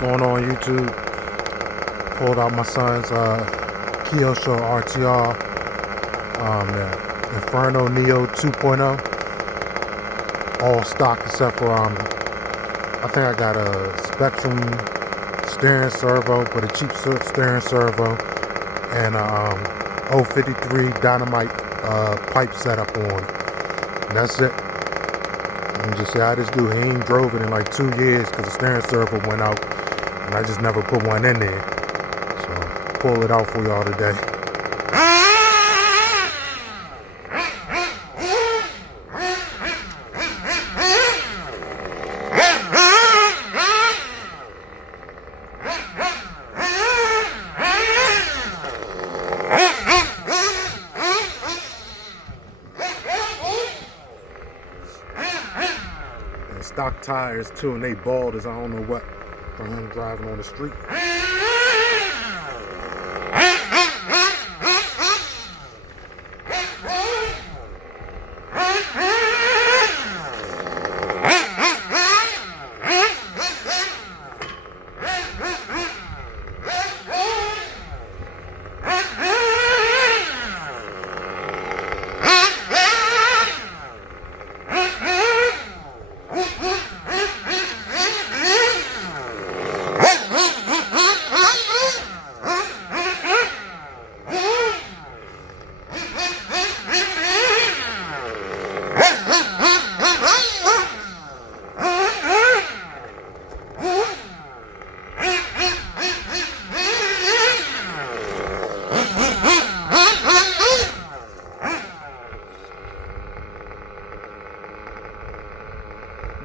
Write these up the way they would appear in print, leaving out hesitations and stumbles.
Going on YouTube. Pulled out my son's Kyosho RTR, the Inferno Neo 2.0. All stock except for I think I got a Spectrum steering servo, but a cheap steering servo, and a 053 Dynamite pipe setup on it. And that's it. And just say, I just do. He ain't drove it in like 2 years because the steering servo went out, and I just never put one in there. So pull it out for y'all today. Stock tires too, and they bald as I don't know what for him driving on the street.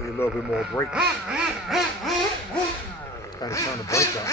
Need a little bit more brake. Gotta turn the brake up.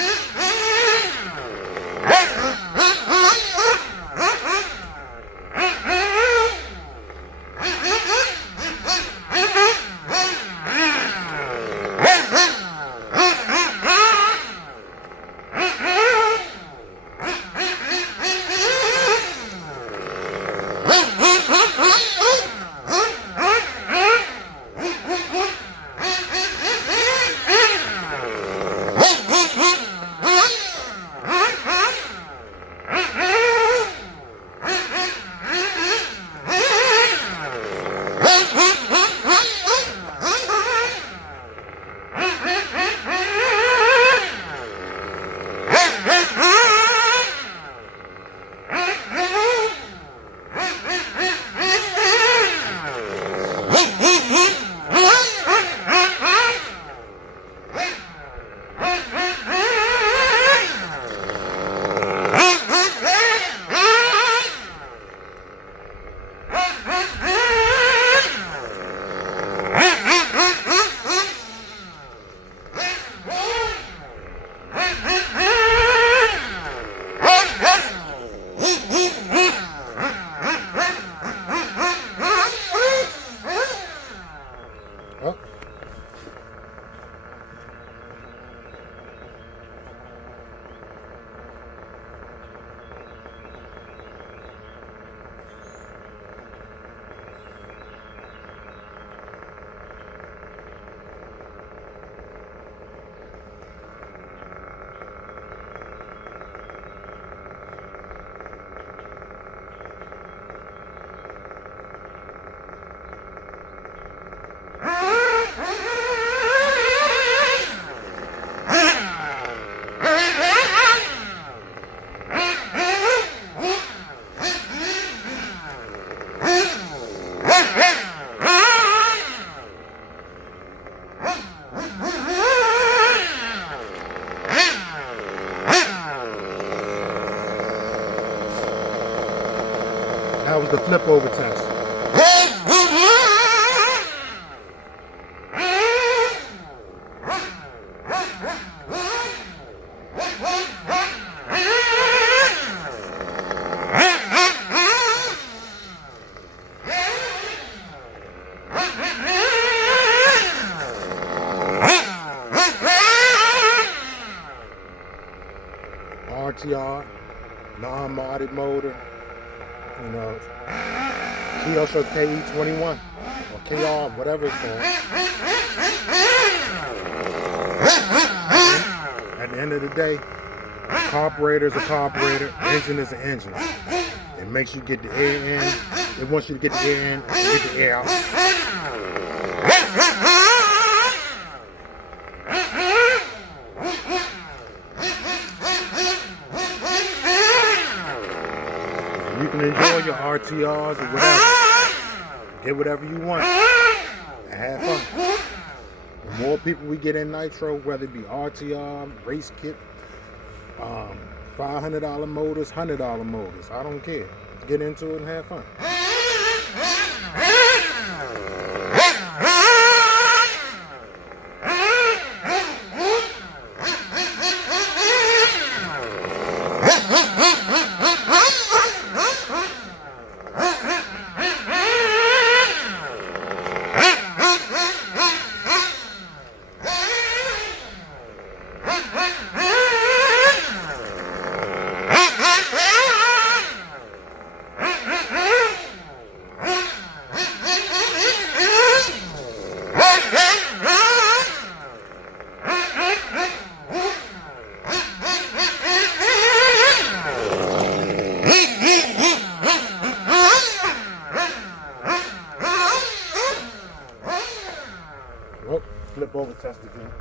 That was the flip over test. RTR, non-modded motor, you know, Kyosho KE21 or KR, whatever it's called. At the end of the day, a carburetor is a carburetor, engine is an engine. It makes you get the air in. It wants you to get the air in and get the air out. You can enjoy your RTRs or whatever. Get whatever you want and have fun. The more people we get in nitro, whether it be RTR, race kit, $500 motors, $100 motors, I don't care. Get into it and have fun. Oh, flip over test again.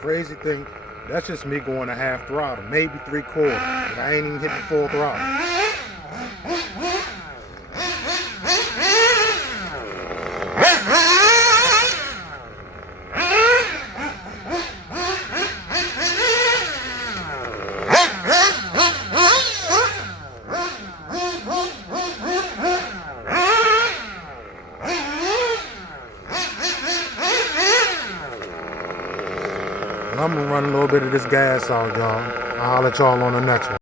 Crazy thing, that's just me going a half throttle, maybe 3/4, and I ain't even hitting full throttle. I'm gonna run a little bit of this gas out, y'all. I'll let y'all on the next one.